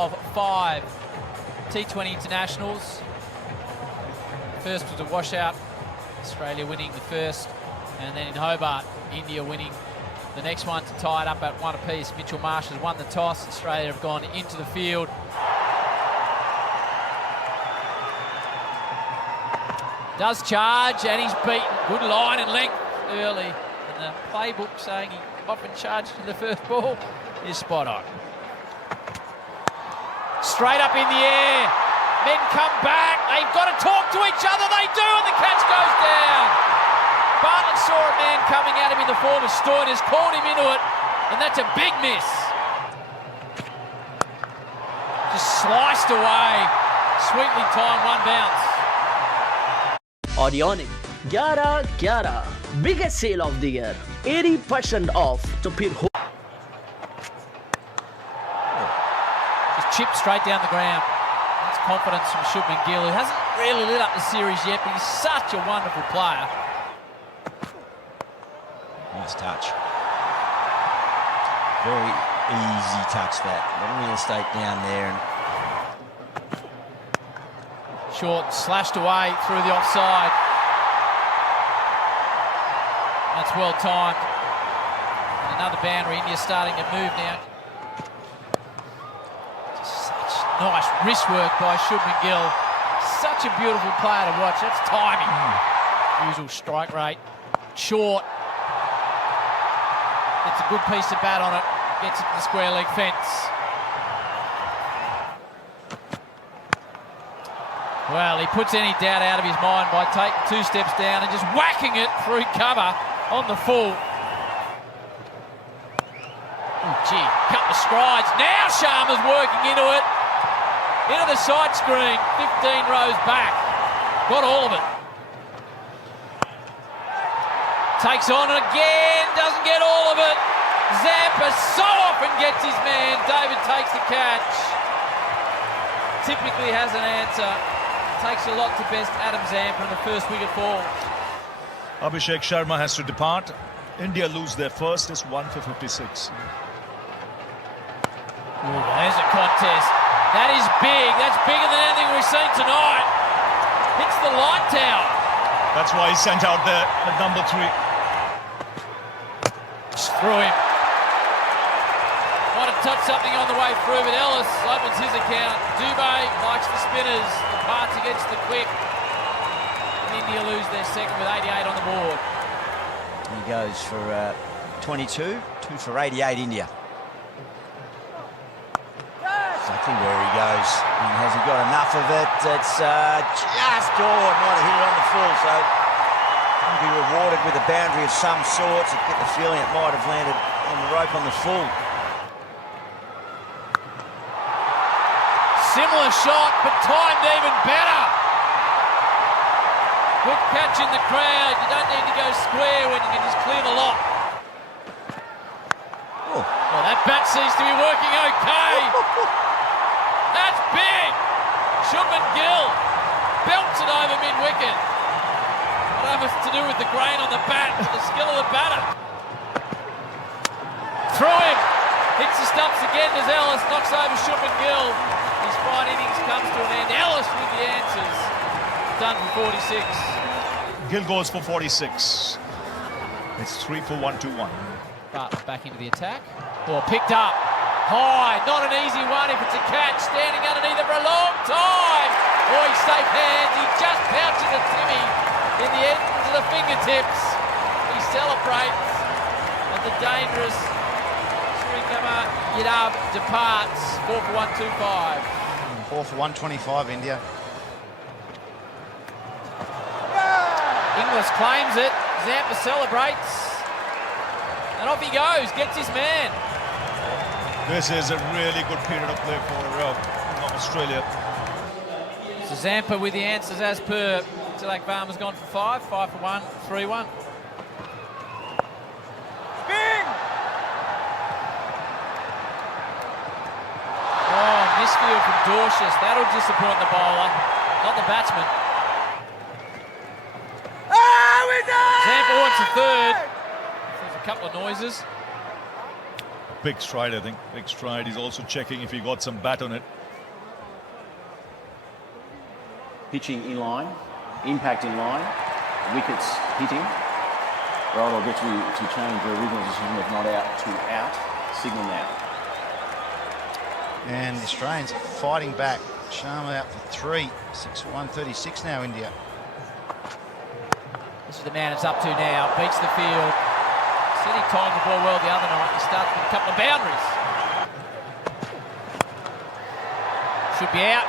Of 5 T20 Internationals. First was a washout, Australia winning the first, and then in Hobart, India winning the next one to tie it up at 1 apiece. Mitchell Marsh has won the toss. Australia have gone into the field. Does charge, and he's beaten. Good line and length early. And the playbook saying he often charged in the first ball is spot on. Straight up in the air. Men come back. They've got to talk to each other. They do, and the catch goes down. Bartlett saw a man coming at him in the form of Stoinis, called him into it, and that's a big miss. Just sliced away. Sweetly timed, one bounce. Audionic 11 biggest sale of the year, 80% off to Pir. Just chipped straight down the ground. That's confidence from Shubman Gill, who hasn't really lit up the series yet, but he's such a wonderful player. Nice touch. Very easy touch that. A lot of real estate down there. And Short, slashed away through the offside. That's well timed. And another boundary. India starting to move now. Just such nice wrist work by Shubman Gill. Such a beautiful player to watch. That's timing. Usual strike rate. Short. Gets a good piece of bat on it. Gets it to the square leg fence. Well, he puts any doubt out of his mind by taking 2 steps down and just whacking it through cover on the full. Oh, gee, couple of strides. Now Sharma's working into it. Into the side screen, 15 rows back. Got all of it. Takes on it again, doesn't get all of it. Zampa so often gets his man. David takes the catch. Typically has an answer. Takes a lot to best Adam Zampa, and the first wicket falls. Abhishek Sharma has to depart. India lose their first. It's 1 for 56. There's a contest. That is big. That's bigger than anything we've seen tonight. Hits the light tower. That's why he sent out there at number 3. Just through him. Might have touched something on the way through, but Ellis opens his account. Dubé likes the spinners. The parts against the quick. And India lose their second with 88 on the board. he goes for 22, 2 for 88 India. Exactly where he goes. And has he got enough of it? It's just, might have hit it on the full, so he'll be rewarded with a boundary of some sort. I get the feeling it might have landed on the rope on the full. Similar shot, but timed even better. Good catch in the crowd. You don't need to go square when you can just clear the lot. Oh. Well, that bat seems to be working okay. That's big. Shubman Gill belts it over mid-wicket. I don't know if it's to do with the grain on the bat, but the skill of the batter. Through him. Hits the stumps again as Ellis knocks over Shubman Gill. His fine innings comes to an end. Ellis with the answers. Done for 46. Gill goes for 46. It's 3 for 1-2-1. Bartlett back into the attack. Ball picked up. High. Not an easy one if it's a catch. Standing underneath it for a long time. Oh, he's safe hands. He just pouches at Timmy in the end to the fingertips. He celebrates. And the dangerous Srikamar Yadav departs. 4 for 125. 4 for 125 India. Inglis claims it. Zampa celebrates. And off he goes. Gets his man. This is a really good period of play for Australia. So Zampa with the answers as per. Tilak Varma's gone for 5 for 1, 3-1. Oh, misfield from Dorsius. That'll disappoint the bowler, not the batsman. Zampa wants a third. There's a couple of noises. Big stride, I think. Big stride. He's also checking if he got some bat on it. Pitching in line, impact in line, wickets hitting. Right, I'll get to change the original decision of not out to out. Signal now. And the Australians fighting back. Sharma out for 3. 6 for 136 now, India. This is the man it's up to now. Beats the field. Said he timed the ball well the other night. He starts with a couple of boundaries. Should be out.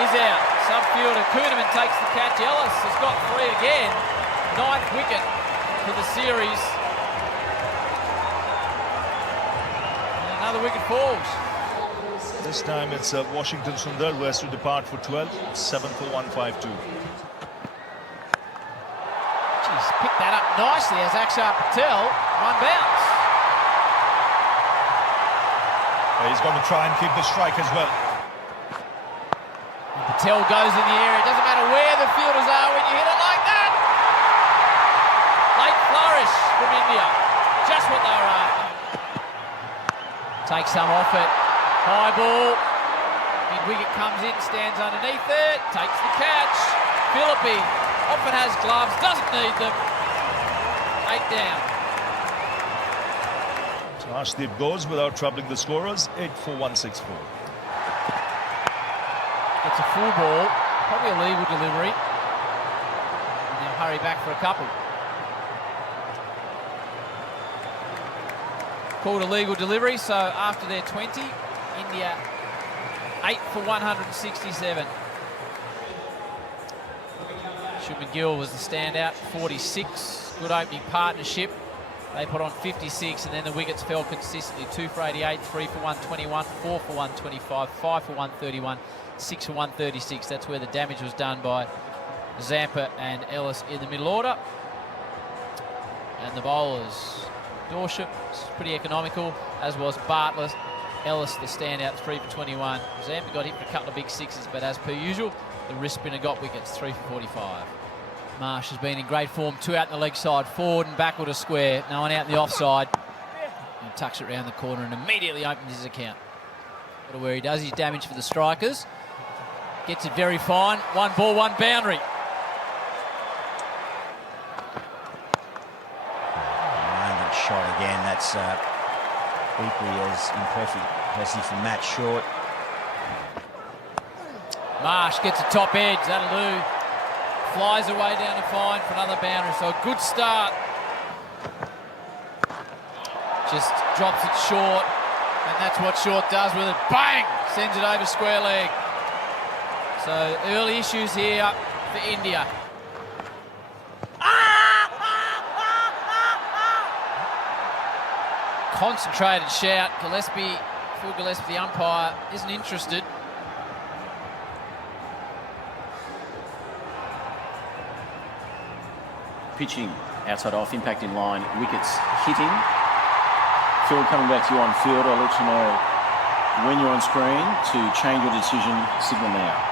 Is out. Subfielder Kuhneman takes the catch. Ellis has got 3 again. 9th wicket for the series. And another wicket falls. This time it's Washington Sundar who has to depart for 12. 7 for 152. He's picked that up nicely as Akshar Patel. One bounce. He's going to try and keep the strike as well. And Patel goes in the air. It doesn't matter where the fielders are when you hit it like that. Late flourish from India. Just what they were after. Takes some off it. High ball. Mid-wicket comes in, stands underneath it. Takes the catch. Philippi often has gloves, doesn't need them. 8 down. So Arshdeep goes without troubling the scorers. 8 for 164. It's a full ball, probably a legal delivery. And they'll hurry back for a couple. Called a legal delivery, so after their 20, India 8 for 167. Shubman Gill was the standout, 46. Good opening partnership. They put on 56, and then the wickets fell consistently. 2 for 88, 3 for 121, 4 for 125, 5 for 131, 6 for 136. That's where the damage was done by Zampa and Ellis in the middle order. And the bowlers, Dorship was pretty economical, as was Bartlett. Ellis, the standout, 3 for 21. Zampa got hit for a couple of big sixes, but as per usual, the wrist spinner got wickets, 3 for 45. Marsh has been in great form, 2 out in the leg side, forward and backward a square, no one out in the offside. And tucks it round the corner and immediately opens his account. What where he does his damage for the strikers. Gets it very fine, 1 ball, 1 boundary. London shot again, that's equally as impressive from Matt Short. Marsh gets a top edge, that'll do. Flies away down to fine for another boundary, so a good start. Just drops it short, and that's what Short does with it. Bang! Sends it over square leg. So early issues here for India. Concentrated shout. Gillespie, Phil Gillespie, the umpire, isn't interested. Pitching outside off, impact in line, wickets hitting. Phil, coming back to you on field, I'll let you know when you're on screen to change your decision. Signal now.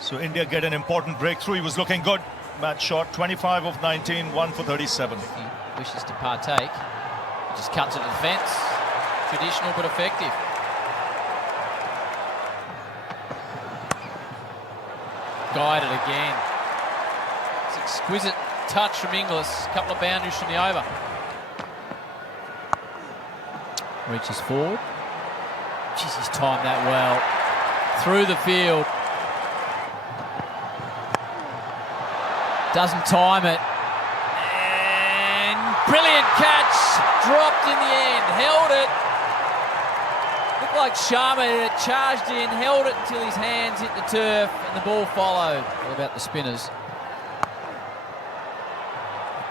So India get an important breakthrough. He was looking good. Matt Short, 25 of 19, 1 for 37. He wishes to partake. He just cuts it to the fence. Traditional but effective. Guided again. It's exquisite touch from Inglis. A couple of boundaries from the over. Reaches forward. Jeez, he's timed that well. Through the field. Doesn't time it. And brilliant catch. Dropped in the end. Held it. Looked like Sharma had charged in, held it until his hands hit the turf and the ball followed. What about the spinners?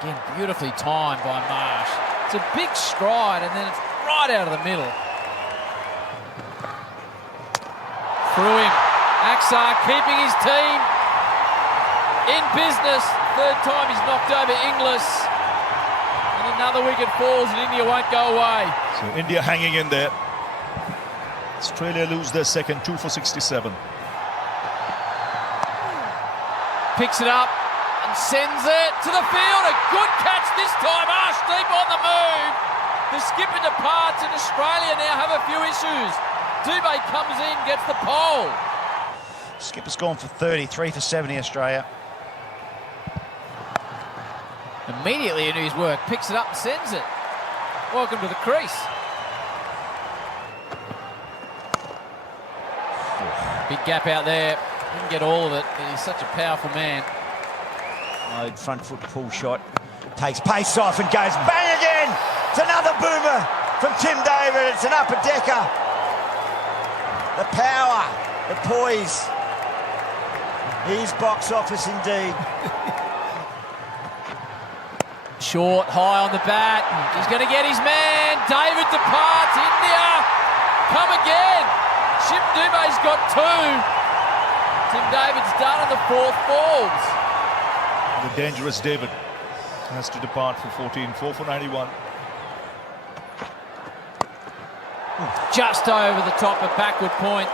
Again, beautifully timed by Marsh. It's a big stride and then it's right out of the middle. Through him. Akshar keeping his team in business. 3rd time he's knocked over Inglis. And another wicket falls and India won't go away. So India hanging in there. Australia lose their second, 2 for 67. Picks it up and sends it to the field. A good catch this time. Arshdeep on the move. The skipper departs and Australia now have a few issues. Dubé comes in, gets the pole. Skipper's gone for 33 for 70, Australia. Immediately into his work, picks it up and sends it. Welcome to the crease. Big gap out there. Didn't get all of it, but he's such a powerful man. Load front foot pull shot. Takes pace off and goes bang again. It's another boomer from Tim David. It's an upper decker. The power, the poise. He's box office indeed. Short, high on the bat. He's going to get his man. David departs. India, come again. Ship Dubé's got two. Tim David's done and the fourth falls. The dangerous David has to depart for 14, 4 for 91. Just over the top of backward point.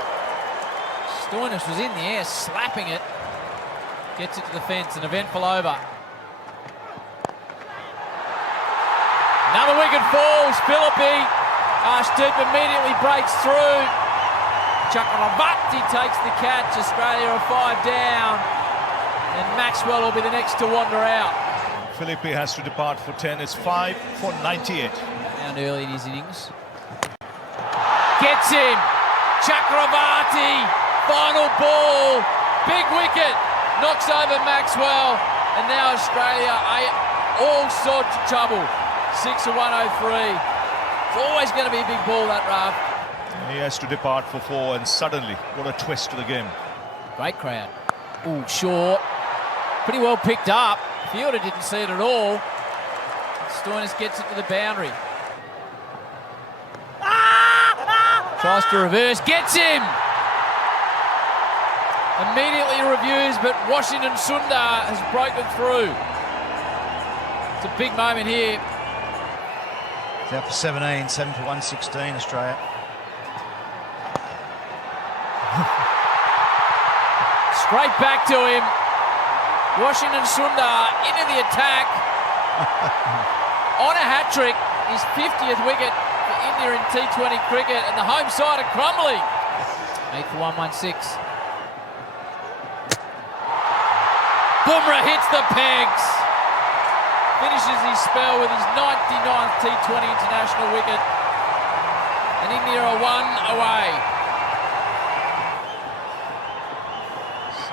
Stoinis was in the air, slapping it. Gets it to the fence, an eventful over. Another wicket falls. Philippi. Arshdeep immediately breaks through. Chakravarti takes the catch. Australia are 5 down. And Maxwell will be the next to wander out. Philippi has to depart for 10. It's 5 for 98. Down early in his innings. Gets him. Chakravarti. Final ball. Big wicket. Knocks over Maxwell. And now Australia are all sorts of trouble. 6 for 103. It's always going to be a big ball, that Rav. He has to depart for 4, and suddenly, what a twist to the game. Great crowd. Ooh, short. Pretty well picked up. Fielder didn't see it at all. Stoinis gets it to the boundary. Tries to reverse, gets him! Immediately reviews, but Washington Sundar has broken through. It's a big moment here. He's out for 17, 7 for 116, Australia. Straight back to him. Washington Sundar into the attack. On a hat-trick, his 50th wicket for India in T20 cricket, and the home side are crumbling. 8 for 116. Bumrah hits the pegs. Finishes his spell with his 99th T20 International wicket. And India are 1 away.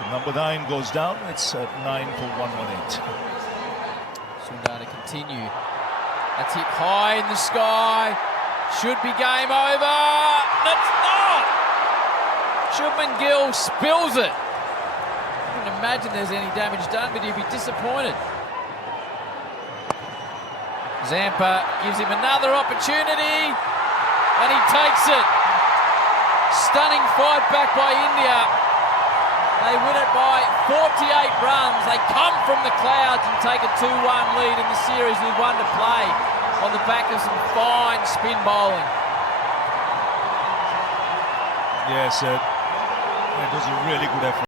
Number 9 goes down. It's 9 for 118. Sundar to continue. That's hit high in the sky. Should be game over. That's not. Shubman Gill spills it. I wouldn't imagine there's any damage done, but he'd be disappointed. Zampa gives him another opportunity, and he takes it. Stunning fight back by India. They win it by 48 runs. They come from the clouds and take a 2-1 lead in the series with 1 to play on the back of some fine spin bowling. Yes, it was a really good effort.